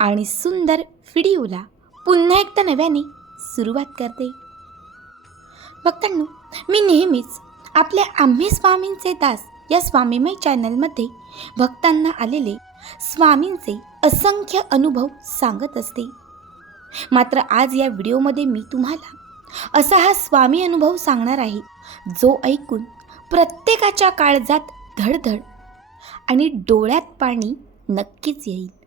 आणि सुंदर व्हिडिओला पुन्हा एकदा नव्याने सुरुवात करते. भक्तांनो मी नेहमीच आपल्या आम्ही स्वामींचे दास या स्वामीमय चॅनलमध्ये भक्तांना आलेले स्वामींचे असंख्य अनुभव सांगत असते. मात्र आज या व्हिडिओमध्ये मी तुम्हाला असा हा स्वामी अनुभव सांगणार आहे जो ऐकून प्रत्येकाच्या काळजात धडधड आणि डोळ्यात पाणी नक्कीच येईल.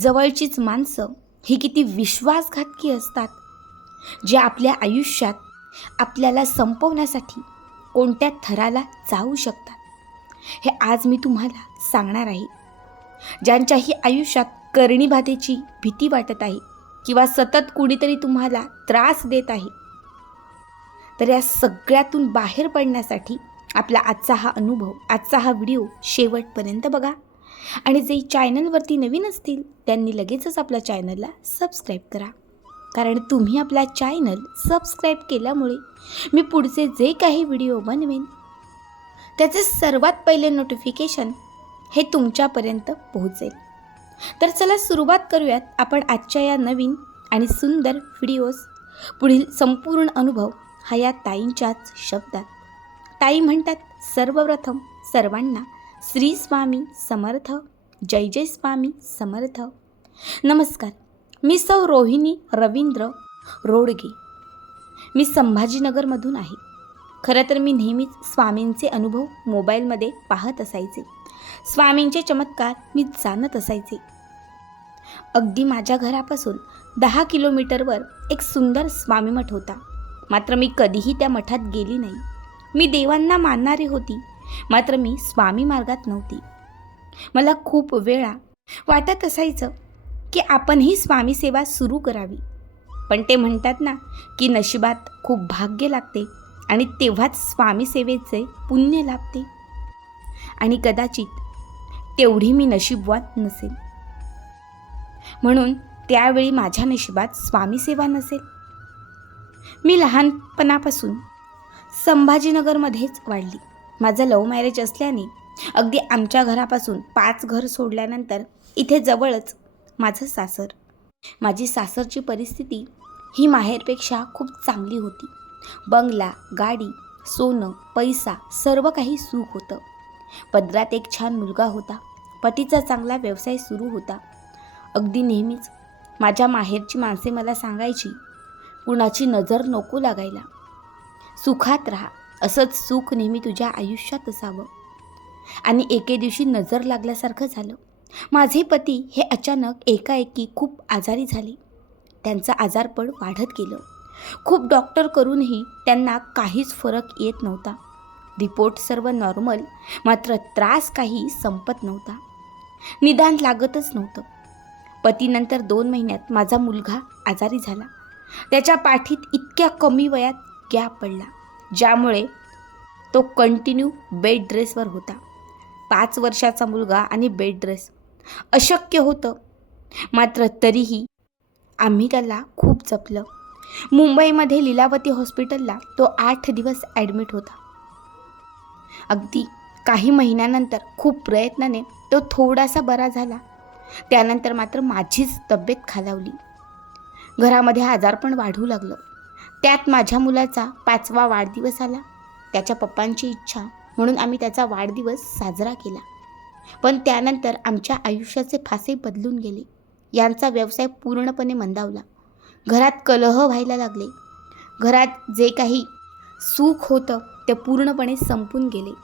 जवळचीच माणसं ही किती विश्वासघातकी असतात जे आपल्या आयुष्यात आपल्याला संपवण्यासाठी कोणत्या थराला जाऊ शकतात हे आज मी तुम्हाला सांगणार आहे. ज्यांच्याही आयुष्यात करणीबाधेची भीती वाटत आहे किंवा सतत कुणीतरी तुम्हाला त्रास देत आहे तर या सगळ्यातून बाहेर पडण्यासाठी आपला आजचा हा अनुभव आजचा हा व्हिडिओ शेवटपर्यंत बघा. आणि जे चॅनलवरती नवीन असतील त्यांनी लगेचच आपल्या चॅनलला सबस्क्राईब करा. कारण तुम्ही आपला चॅनल सबस्क्राईब केल्यामुळे मी पुढचे जे काही व्हिडिओ बनवेन त्याचे सर्वात पहिले नोटिफिकेशन हे तुमच्यापर्यंत पोहोचेल. तर चला सुरुवात करूयात आपण आजच्या या नवीन आणि सुंदर व्हिडिओज पुढील संपूर्ण अनुभव हा या ताईंच्याच शब्दात. ताई म्हणतात सर्वप्रथम सर्वांना श्री स्वामी समर्थ जय जय स्वामी समर्थ. नमस्कार मी सौ रोहिणी रवींद्र रोडगे. मी संभाजीनगरमधून आहे. खरं तर मी नेहमीच स्वामींचे अनुभव मोबाईलमध्ये पाहत असायचे. स्वामींचे चमत्कार मी जाणत असायचे. अगदी माझ्या घरापासून दहा किलोमीटरवर एक सुंदर स्वामी मठ होता. मात्र मी कधीही त्या मठात गेली नाही. मी देवांना मानणारी होती. मात्र मी स्वामी मार्गात नव्हती. मला खूप वेळा वाटत असायचं की आपणही स्वामी सेवा सुरू करावी. पण ते म्हणतात ना की नशिबात खूप भाग्य लागते आणि तेव्हाच स्वामी सेवेचे पुण्य लाभते. आणि कदाचित तेवढी मी नशीबवात नसेल. म्हणून त्यावेळी माझ्या नशिबात स्वामी सेवा नसेल. मी लहानपणापासून संभाजीनगरमध्येच वाढली. माझं लव्ह मॅरेज असल्याने अगदी आमच्या घरापासून पाच घर सोडल्यानंतर इथे जवळच माझं सासर. माझी सासरची परिस्थिती ही माहेरपेक्षा खूप चांगली होती. बंगला गाडी सोनं पैसा सर्व काही सुख होतं. पदरात एक छान मुलगा होता. पतीचा चांगला व्यवसाय सुरू होता. अगदी नेहमीच माझ्या माहेरची माणसे मला सांगायची कुणाची नजर नको लागायला. सुखात राहा. असंच सुख नेहमी तुझ्या आयुष्यात असावं. आणि एके दिवशी नजर लागल्यासारखं झालं. माझे पती हे अचानक एकाएकी खूप आजारी झाले. त्यांचं आजारपण वाढत गेलं. खूप डॉक्टर करूनही त्यांना काहीच फरक येत नव्हता. रिपोर्ट सर्व नॉर्मल मात्र त्रास काही संपत नव्हता. निदान लागतच नव्हतं. पतीनंतर दोन महिन्यात माझा मुलगा आजारी झाला. त्याच्या पाठीत इतक्या कमी वयात गॅप पडला. ज्यामुळे तो कंटिन्यू बेड ड्रेसवर होता. पाच वर्षाचा मुलगा आणि बेड ड्रेस अशक्य होतं. मात्र तरीही आम्ही त्याला खूप जपलं. मुंबईमध्ये लीलावती हॉस्पिटलला तो आठ दिवस ॲडमिट होता. अगदी काही महिन्यानंतर खूप प्रयत्नाने तो थोडासा बरा झाला. त्यानंतर मात्र माझीच तब्येत खालावली. घरामध्ये आजारपण वाढू लागलं. त्यात माझ्या मुलाचा पाचवा वाढदिवस आला. त्याच्या पप्पांची इच्छा म्हणून आम्ही त्याचा वाढदिवस साजरा केला. पण त्यानंतर आमच्या आयुष्याचे फासे बदलून गेले. यांचा व्यवसाय पूर्णपणे मंदावला. घरात कलह व्हायला लागले. घरात जे काही सुख होतं ते पूर्णपणे संपून गेले.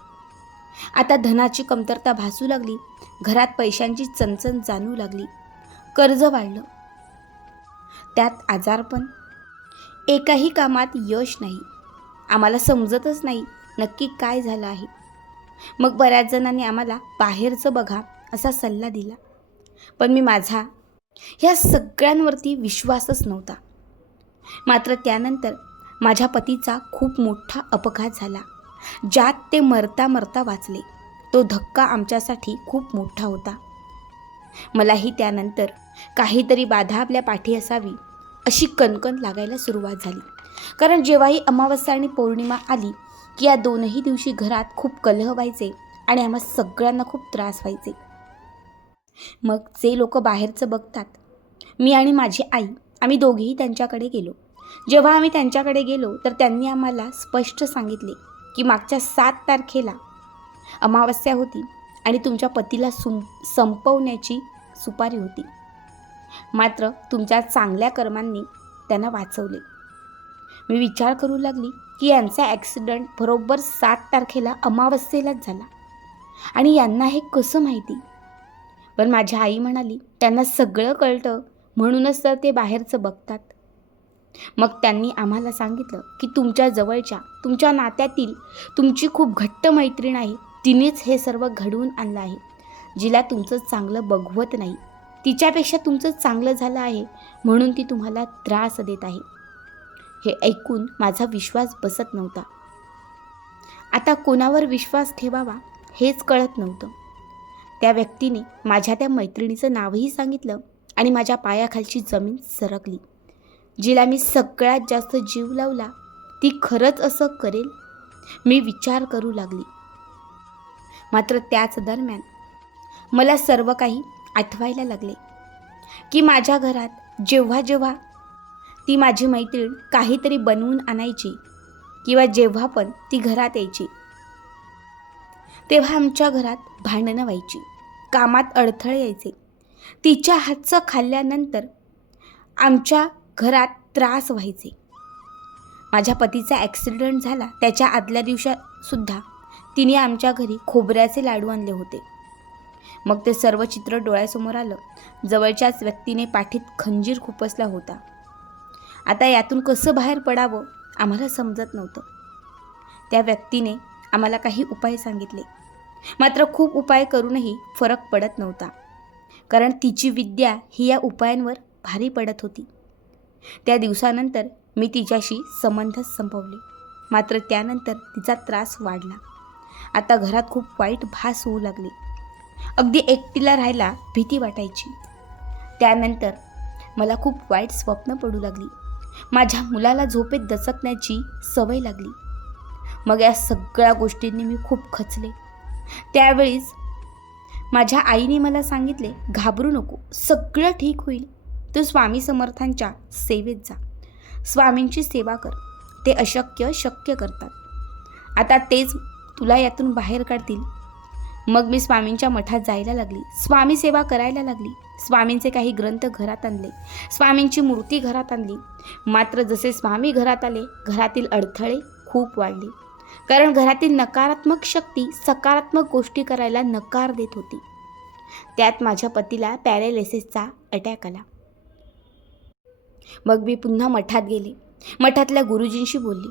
आता धनाची कमतरता भासू लागली. घरात पैशांची चणचण जाणू लागली. कर्ज वाढलं. त्यात आजारपण एकाही कामात यश नाही. आम्हाला समजतच नाही नक्की काय झालं आहे. मग बऱ्याच जणांनी आम्हाला बाहेरचं बघा असा सल्ला दिला. पण मी माझा ह्या सगळ्यांवरती विश्वासच नव्हता. मात्र त्यानंतर माझ्या पतीचा खूप मोठा अपघात झाला ज्यात ते मरता मरता वाचले. तो धक्का आमच्यासाठी खूप मोठा होता. मलाही त्यानंतर काहीतरी बाधा आपल्या पाठी असावी अशी कणकण लागायला सुरुवात झाली. कारण जेव्हाही अमावस्या आणि पौर्णिमा आली की या दोनही दिवशी घरात खूप कलह व्हायचे आणि आम्हा सगळ्यांना खूप त्रास व्हायचे. मग जे लोक बाहेरचं बघतात मी आणि माझी आई आम्ही दोघेही त्यांच्याकडे गेलो. जेव्हा आम्ही त्यांच्याकडे गेलो तर त्यांनी आम्हाला स्पष्ट सांगितले की मागच्या सात तारखेला अमावस्या होती आणि तुमच्या पतीला सुम संपवण्याची सुपारी होती. मात्र तुमच्या चांगल्या कर्मांनी त्यांना वाचवले. मी विचार करू लागली की यांचा ॲक्सिडंट बरोबर सात तारखेला अमावस्येलाच झाला. आणि यांना हे कसं माहिती? पण माझी आई म्हणाली त्यांना सगळं कळतं. म्हणूनच तर ते बाहेरचं बघतात. मग त्यांनी आम्हाला सांगितलं की तुमच्या जवळच्या तुमच्या नात्यातील तुमची खूप घट्ट मैत्रीण आहे. तिनेच हे सर्व घडवून आणलं आहे जिला तुमचं चांगलं बघवत नाही. तिच्यापेक्षा तुमचं चांगलं झालं आहे म्हणून ती तुम्हाला त्रास देत आहे. हे ऐकून माझा विश्वास बसत नव्हता. आता कोणावर विश्वास ठेवावा हेच कळत नव्हतं. त्या व्यक्तीने माझ्या त्या मैत्रिणीचं नावही सांगितलं आणि माझ्या पायाखालची जमीन सरकली. जिला मी सगळ्यात जास्त जीव लावला ती खरंच असं करेल? मी विचार करू लागली. मात्र त्याच दरम्यान मला सर्व काही आठवायला लागले की माझ्या घरात जेव्हा जेव्हा ती माझी मैत्रीण काहीतरी बनवून आणायची किंवा जेव्हा पण ती घरात यायची तेव्हा आमच्या घरात भांडणं व्हायची कामात अडथळे यायचे. तिच्या हातचं खाल्ल्यानंतर आमच्या घरात त्रास व्हायचे. माझ्या पतीचा ॲक्सिडेंट झाला त्याच्या आदल्या दिवसासुद्धा तिने आमच्या घरी खोबऱ्याचे लाडू आणले होते. मग ते सर्व चित्र डोळ्यासमोर आलं. जवळच्याच व्यक्तीने पाठीत खंजीर खुपसला होता. आता यातून कसं बाहेर पडावं आम्हाला समजत नव्हतं. त्या व्यक्तीने आम्हाला काही उपाय सांगितले. मात्र खूप उपाय करूनही फरक पडत नव्हता. कारण तिची विद्या ही या उपायांवर भारी पडत होती. त्या दिवसानंतर मी तिच्याशी संबंधच संपवले. मात्र त्यानंतर तिचा त्रास वाढला. आता घरात खूप वाईट भास होऊ लागली. अगदी एकटीला राहायला भीती वाटायची. त्यानंतर मला खूप वाईट स्वप्न पडू लागली. माझ्या मुलाला झोपेत दचकण्याची सवय लागली. मग या सगळ्या गोष्टींनी मी खूप खचले. त्यावेळीच माझ्या आईने मला सांगितले घाबरू नको सगळं ठीक होईल. तू स्वामी समर्थांच्या सेवेत जा. स्वामींची सेवा कर. ते अशक्य शक्य करतात. आता तेच तुला यातून बाहेर काढतील. मग मी स्वामींच्या मठात जायला लागली. स्वामी सेवा करायला लागली. स्वामींचे काही ग्रंथ घरात आणले. स्वामींची मूर्ती घरात आणली. मात्र जसे स्वामी घरात आले घरातील अडथळे खूप वाढले. कारण घरातील नकारात्मक शक्ती सकारात्मक गोष्टी करायला नकार देत होती. त्यात माझ्या पतीला पॅरेलिसिसचा अटॅक आला. मग मी पुन्हा मठात गेले. मठातल्या गुरुजींशी बोलली.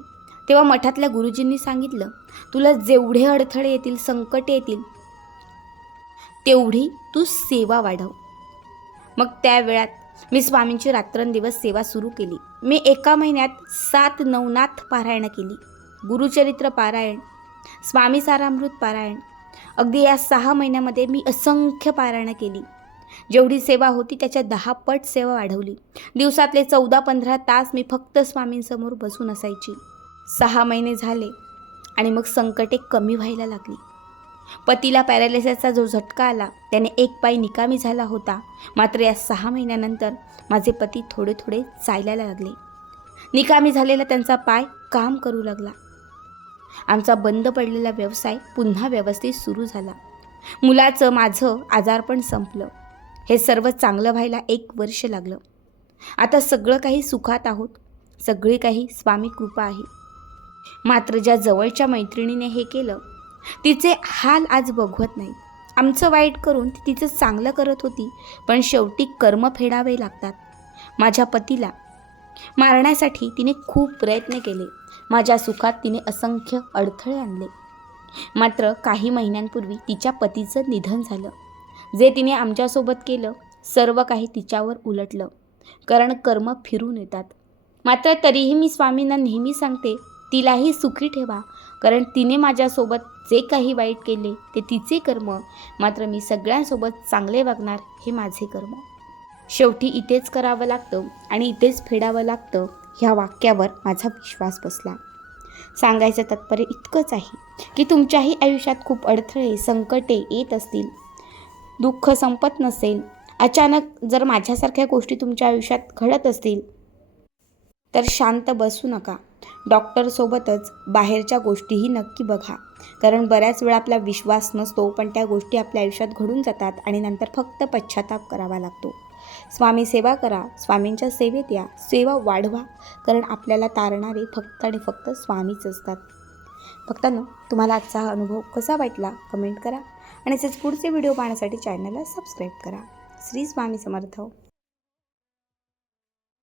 तेव्हा मठातल्या गुरुजींनी सांगितलं तुला जेवढे अडथळे येतील संकट येतील तेवढी तू सेवा वाढव. मग त्या वेळात मी स्वामींची रात्रंदिवस सेवा सुरू केली. मी एका महिन्यात सात नवनाथ पारायणं केली. गुरुचरित्र पारायण स्वामी सारामृत पारायण. अगदी या सहा महिन्यामध्ये मी असंख्य पारायणं केली. जेवढी सेवा होती त्याच्या दहा पट सेवा वाढवली. दिवसातले चौदा पंधरा तास मी फक्त स्वामींसमोर बसून असायची. सहा महिने झाले आणि मग संकटे कमी व्हायला लागली. पतीला पॅरालिसिसचा जो झटका आला त्याने एक पाय निकामी झाला होता. मात्र या सहा महिन्यानंतर माझे पती थोडे थोडे चालायला लागले. निकामी झालेला त्यांचा पाय काम करू लागला. आमचा बंद पडलेला व्यवसाय पुन्हा व्यवस्थित सुरू झाला. मुलाचं माझं आजारपण संपलं. हे सर्व चांगलं व्हायला एक वर्ष लागलं. आता सगळं काही सुखात आहोत. सगळी काही स्वामी कृपा आहे. मात्र ज्या जवळच्या मैत्रिणीने हे केलं तिचे हाल आज बघवत नाही. आमचं वाईट करून ती तिचं चांगलं करत होती पण शेवटी कर्म फेडावे लागतात. माझ्या पतीला मारण्यासाठी तिने खूप प्रयत्न केले. माझ्या सुखात तिने असंख्य अडथळे आणले. मात्र काही महिन्यांपूर्वी तिच्या पतीचं निधन झालं. जे तिने आमच्यासोबत केलं सर्व काही तिच्यावर उलटलं. कारण कर्म फिरून येतात. मात्र तरीही मी स्वामींना नेहमी सांगते तिलाही सुखी ठेवा. कारण तिने माझ्यासोबत जे काही वाईट केले ते तिचे कर्म. मात्र मी सगळ्यांसोबत चांगले वागणार हे माझे कर्म. शेवटी इथेच करावं लागतं आणि इथेच फेडावं लागतं ह्या वाक्यावर माझा विश्वास बसला. सांगायचं तात्पर्य इतकंच आहे की तुमच्याही आयुष्यात खूप अडथळे संकटे येत असतील. दुःख संपत नसेल. अचानक जर माझ्यासारख्या गोष्टी तुमच्या आयुष्यात घडत असतील तर शांत बसू नका. डॉक्टरसोबतच बाहेरच्या गोष्टीही नक्की बघा. कारण बऱ्याच वेळा आपला विश्वास नसतो पण त्या गोष्टी आपल्या आयुष्यात घडून जातात आणि नंतर फक्त पश्चाताप करावा लागतो. स्वामी सेवा करा स्वामींच्या सेवेत या सेवा वाढवा कारण आपल्याला तारणारे फक्त आणि फक्त स्वामीच असतात. भक्तांनो तुम्हाला आजचा हा अनुभव कसा वाटला कमेंट करा आणि असेच पुढचे व्हिडिओ पाहण्यासाठी चॅनलला सबस्क्राईब करा. श्री स्वामी समर्थ.